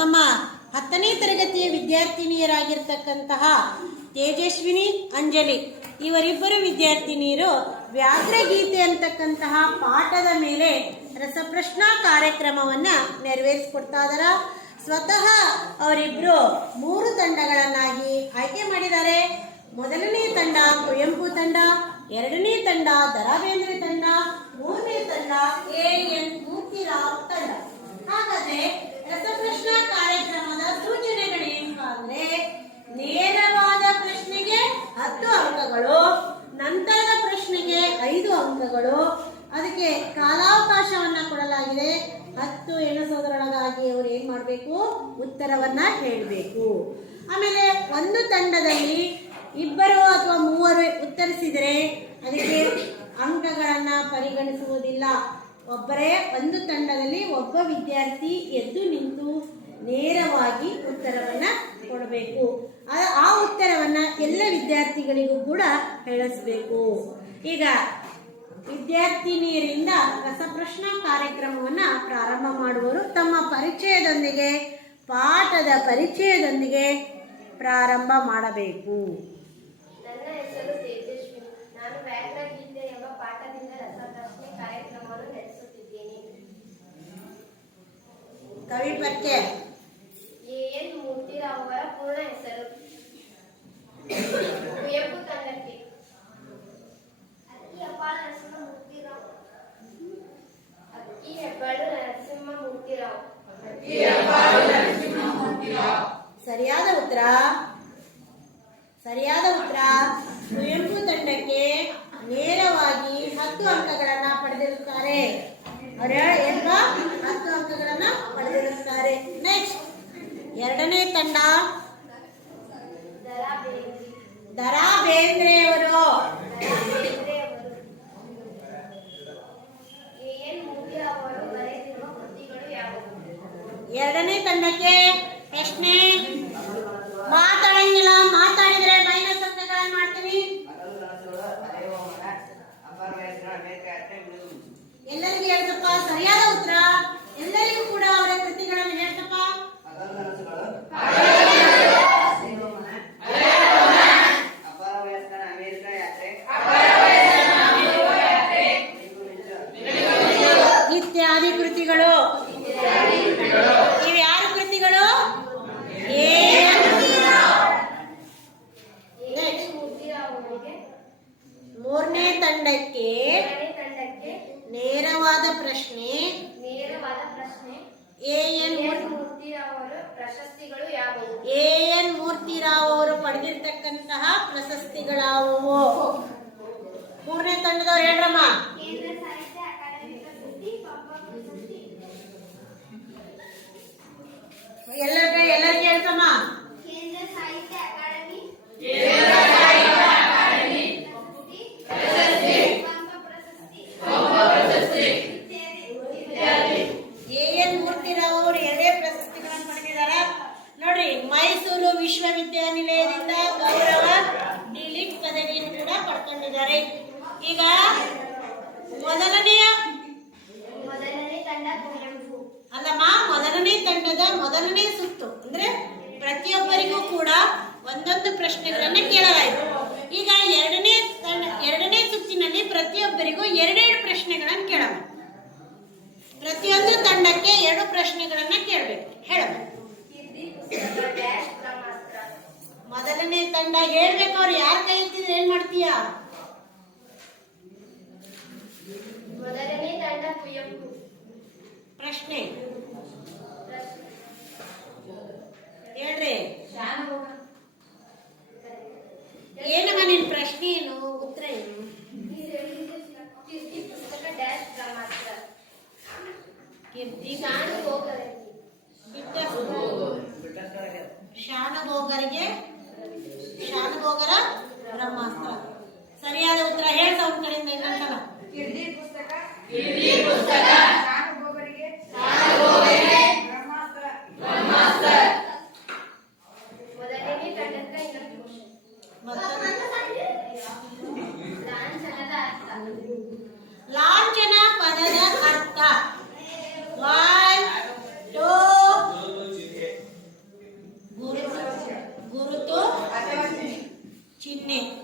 ನಮ್ಮ ಹತ್ತನೇ ತರಗತಿಯ ವಿದ್ಯಾರ್ಥಿನಿಯರಾಗಿರ್ತಕ್ಕಂತಹ ತೇಜಸ್ವಿನಿ, ಅಂಜಲಿ ಇವರಿಬ್ಬರು ವಿದ್ಯಾರ್ಥಿನಿಯರು ವ್ಯಾಘ್ರಗೀತೆ ಅಂತಕ್ಕಂತಹ ಪಾಠದ ಮೇಲೆ ರಸಪ್ರಶ್ನಾ ಕಾರ್ಯಕ್ರಮವನ್ನ ನೆರವೇರಿಸ್ಕೊಡ್ತಾ ಇದಾರ. ಸ್ವತಃ ಅವರಿಬ್ಬರು ಮೂರು ತಂಡಗಳನ್ನಾಗಿ ಆಯ್ಕೆ ಮಾಡಿದ್ದಾರೆ. ಮೊದಲನೇ ತಂಡ ಕುವೆಂಪು ತಂಡ, ಎರಡನೇ ತಂಡ ದರಾಬೇಂದ್ರ ತಂಡ, ಮೂರನೇ ತಂಡ ಎ ಎನ್ ಮೂರ್ತಿರಾವ್ ತಂಡ. ಹಾಗಾದ್ರೆ ರಸಪ್ರಶ್ನಾ ಕಾರ್ಯಕ್ರಮದ ಸೂಚನೆಗಳೇನಪ್ಪ ಅಂದ್ರೆ, ನೇರವಾದ ಪ್ರಶ್ನೆಗೆ ಹತ್ತು ಅಂಕಗಳು, ನಂತರದ ಪ್ರಶ್ನೆಗೆ ಐದು ಅಂಕಗಳು, ಅದಕ್ಕೆ ಕಾಲಾವಕಾಶವನ್ನ ಕೊಡಲಾಗಿದೆ. ಹತ್ತು ಎಣಿಸೋದ್ರೊಳಗಾಗಿ ಅವರು ಏನ್ ಮಾಡಬೇಕು? ಉತ್ತರವನ್ನ ಹೇಳಬೇಕು. ಆಮೇಲೆ ಒಂದು ತಂಡದಲ್ಲಿ ಇಬ್ಬರು ಅಥವಾ ಮೂವರು ಉತ್ತರಿಸಿದರೆ ಅದಕ್ಕೆ ಅಂಕಗಳನ್ನ ಪರಿಗಣಿಸುವುದಿಲ್ಲ. ಒಬ್ಬರೇ ಒಂದು ತಂಡದಲ್ಲಿ ಒಬ್ಬ ವಿದ್ಯಾರ್ಥಿ ಎದ್ದು ನಿಂತು ನೇರವಾಗಿ ಉತ್ತರವನ್ನ ಕೊಡಬೇಕು. ಆ- ಉತ್ತರವನ್ನ ಎಲ್ಲ ವಿದ್ಯಾರ್ಥಿಗಳಿಗೂ ಕೂಡ ಹೇಳಿಸ್ಬೇಕು. ಈಗ ವಿದ್ಯಾರ್ಥಿನಿಯರಿಂದ ರಸಪ್ರಶ್ನಾ ಕಾರ್ಯಕ್ರಮವನ್ನ ಪ್ರಾರಂಭ ಮಾಡುವರು. ತಮ್ಮ ಪರಿಚಯದೊಂದಿಗೆ, ಪಾಠದ ಪರಿಚಯದೊಂದಿಗೆ ಪ್ರಾರಂಭ ಮಾಡಬೇಕು. ನನ್ನ ಹೆಸರು ನಾನು तभी पर ಎರಡನೇ ತಂಡಕ್ಕೆ ಪ್ರಶ್ನೆ ಮಾತಾಡಂಗಿಲ್ಲ ಮಾತಾಡಿದ್ರೆ ಮೈನಸ್ ಅಂಕಗಳನ್ನ ಮಾಡ್ತೀನಿ ಎಲ್ಲರಿಗೂ ಹೇಳ್ತಪ್ಪ ಸರಿಯಾದ ಉತ್ತರ ಎಲ್ಲರಿಗೂ ಕೂಡ ಅವರ ಕೃತಿಗಳನ್ನು ಹೇಳ್ತಪ್ಪ ಇತ್ಯಾದಿ ಕೃತಿಗಳು ಇವು ಯಾರ ಕೃತಿಗಳು ಏ ಎ ಎನ್ ಮೂರ್ತಿರಾವ್ ಅವರಿಗೆ ಮೂರನೇ ತಂಡಕ್ಕೆ ನೇರವಾದ ಪ್ರಶ್ನೆ ನೇರವಾದ ಪ್ರಶ್ನೆ ಎಎನ್ ಎನ್ ಎನ್ ಮೂರ್ತಿರಾವ್ ಅವರ ಪ್ರಶಸ್ತಿಗಳು ಯಾವುವು? ಎಎನ್ ಎನ್ ಮೂರ್ತಿರಾವ್ ಅವರು ಪಡೆದಿರ್ತಕ್ಕಂತಹ ಪ್ರಶಸ್ತಿಗಳಾವುವು? ಮೂರನೇ ತಂಡದವ್ರು ಹೇಳ್ರಮ್ಮ. ಎಲ್ಲರ ಎಲ್ಲರಿಗೆ ಹೇಳ್ತಮ್ಮ ಕೇಂದ್ರ ಸಾಹಿತ್ಯ ಅಕಾಡೆಮಿ ಪ್ರಶಸ್ತಿ ಪಂಪ ಪ್ರಶಸ್ತಿ ಇತ್ಯಾದಿ. ಎ ಎನ್ ಮೂರ್ತಿರಾವ್ ಅವರು ಎರಡೇ ಪ್ರಶಸ್ತಿಗಳನ್ನು ಪಡೆದಿದ್ದಾರೆ ನೋಡ್ರಿ ಮೈಸೂರು ವಿಶ್ವವಿದ್ಯಾನಿಲಯದಿಂದ ಗೌರವ ಡಿಲಿಟ್ ಪದವಿಯನ್ನು ಕೂಡ ಪಡ್ಕೊಂಡಿದ್ದಾರೆ ಈಗ ಮೊದಲನೆಯ ಅಲ್ಲಮ್ಮ ಮೊದಲನೇ ತಂಡದ ಮೊದಲನೇ ಸುತ್ತು. ಅಂದ್ರೆ ಪ್ರತಿಯೊಬ್ಬರಿಗೂ ಕೂಡ ಒಂದೊಂದು ಪ್ರಶ್ನೆಗಳನ್ನ ಕೇಳಲಾಯಿತು. ಈಗ ಎರಡನೇ ತಂಡ ಎರಡನೇ ಸುತ್ತಿನಲ್ಲಿ ಪ್ರತಿಯೊಬ್ಬರಿಗೂ ಎರಡೆರಡು ಪ್ರಶ್ನೆಗಳನ್ನು ಕೇಳೋಣ. ಪ್ರತಿಯೊಂದು ತಂಡಕ್ಕೆ ಎರಡು ಪ್ರಶ್ನೆಗಳನ್ನ ಕೇಳಬೇಕು. ಹೇಳಬೇಕು ಮೊದಲನೇ ತಂಡ ಹೇಳ್ಬೇಕು ಅವ್ರು ಯಾರ ಕೈ ಎತ್ತಿದ್ರೆ ಏನ್ ಮಾಡ್ತೀಯಾ? ಮೊದಲನೇ ತಂಡ ಕುವೆಂಪು ಪ್ರಶ್ನೆ. ಹೇಳ್ರಿ. Sim.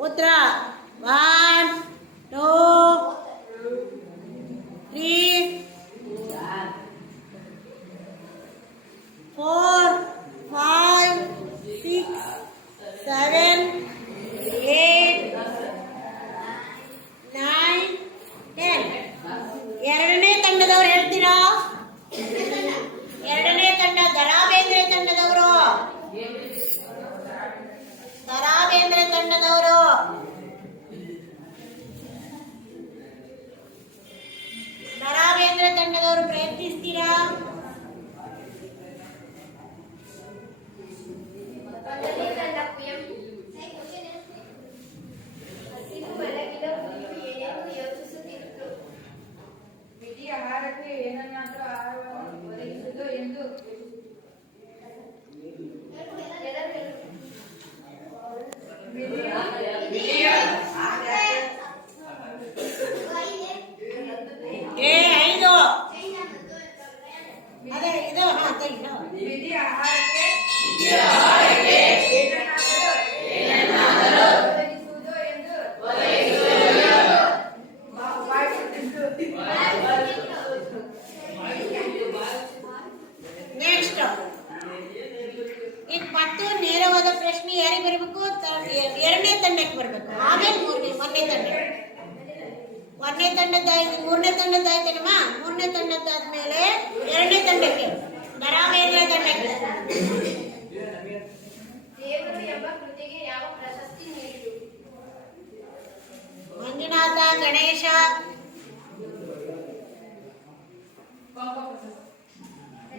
ಉತ್ತರ ಒನ್ ಮತ್ತು ನೇರವಾದ ಪ್ರಶ್ನೆ ಯಾರಿಗೆ ಬರಬೇಕು? ಎರಡನೇ ತಂಡಕ್ಕೆ ಬರಬೇಕು. ಆಮೇಲೆ ಮೂರನೇ ಒಂದನೇ ತಂಡ. ಒಂದನೇ ತಂಡದ್ದಾಯ್ತು ಮೂರನೇ ತಂಡದ್ದಾಯ್ತೇನಮ್ಮ? ಮೂರನೇ ತಂಡದ್ದಾದ್ಮೇಲೆ ಎರಡನೇ ತಂಡಕ್ಕೆ. ಧಾರಾವಾಹಿಗಳ ತಂಡಕ್ಕೆ. ಮಂಜುನಾಥ ಗಣೇಶ.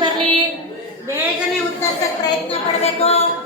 ಬರಲಿ. ಬೇಗನೆ ಉತ್ತರಿಸಕ್ಕೆ ಪ್ರಯತ್ನ ಪಡಬೇಕು.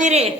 மாதிரி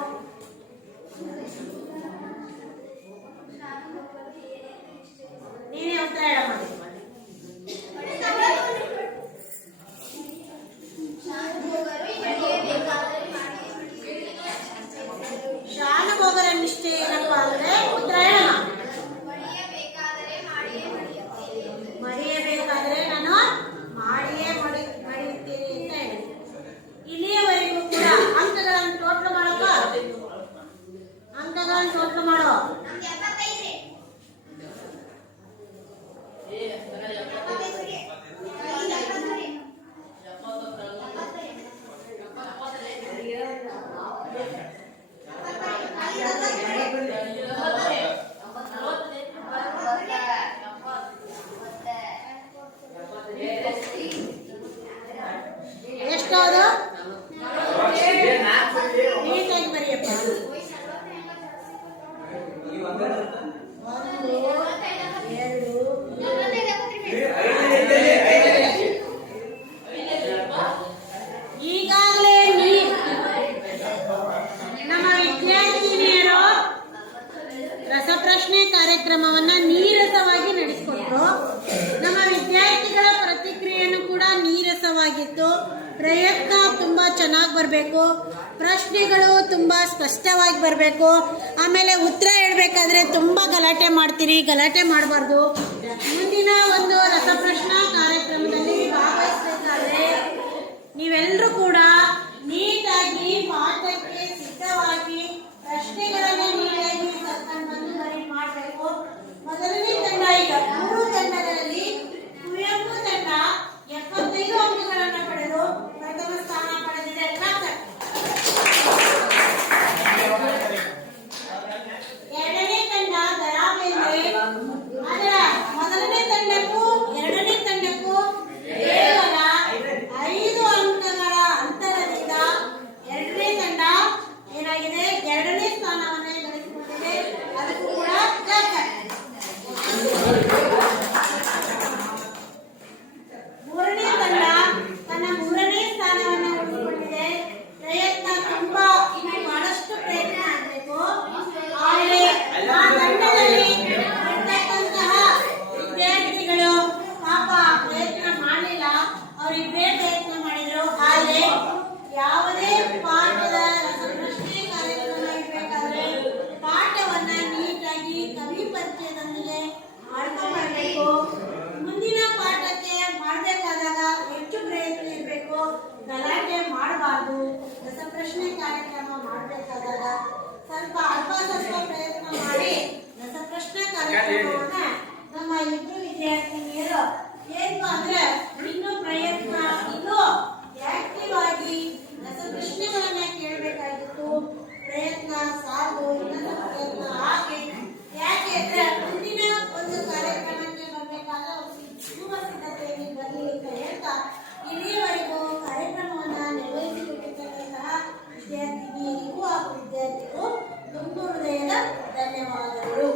po. ಪ್ರಯತ್ನ ತುಂಬ ಚೆನ್ನಾಗಿ ಬರಬೇಕು. ಪ್ರಶ್ನೆಗಳು ತುಂಬ ಸ್ಪಷ್ಟವಾಗಿ ಬರಬೇಕು. ಆಮೇಲೆ ಉತ್ತರ ಹೇಳಬೇಕಾದ್ರೆ ತುಂಬ ಗಲಾಟೆ ಮಾಡ್ತೀರಿ, ಗಲಾಟೆ ಮಾಡಬಾರ್ದು. ಮುಂದಿನ ಒಂದು ರಸಪ್ರಶ್ನಾ ಕಾರ್ಯಕ್ರಮದಲ್ಲಿ ಭಾಗವಹಿಸಬೇಕಾದ್ರೆ ನೀವೆಲ್ಲರೂ ಕೂಡ ನೀಟಾಗಿ ಪಾಠಕ್ಕೆ ಸಿದ್ಧವಾಗಿ ಪ್ರಶ್ನೆಗಳನ್ನು ಗಲಾಟೆ ಮಾಡಬಾರ್ದು, ರಸಪ್ರಶ್ನೆ ಕಾರ್ಯಕ್ರಮ ಮಾಡಬೇಕಾದಾಗ ಸ್ವಲ್ಪ ಅಲ್ಪ ಸ್ವಲ್ಪ ಪ್ರಯತ್ನ ಮಾಡಿ ರಸಪ್ರಶ್ನೆ ಕಾರ್ಯಕ್ರಮವನ್ನ ನಮ್ಮ ಇಬ್ಬರು ವಿದ್ಯಾರ್ಥಿನಿಯರು ಏನು ಅಂದ್ರೆ ಇನ್ನು ಪ್ರಯತ್ನ, ಇನ್ನು ಆಕ್ಟಿವ್ ಆಗಿ ರಸಪ್ರಶ್ನೆಗಳನ್ನ ಕೇಳಬೇಕಾಗಿತ್ತು. ಪ್ರಯತ್ನ ಸಾಧು ಇನ್ನೊಂದು ಪ್ರಯತ್ನ ಆಗಿ. ಯಾಕೆ ಅಂದ್ರೆ ಹಾಗೂ ವಿದ್ಯಾರ್ಥಿಗಳು ತುಂಬು ಹೃದಯದ ಧನ್ಯವಾದಗಳು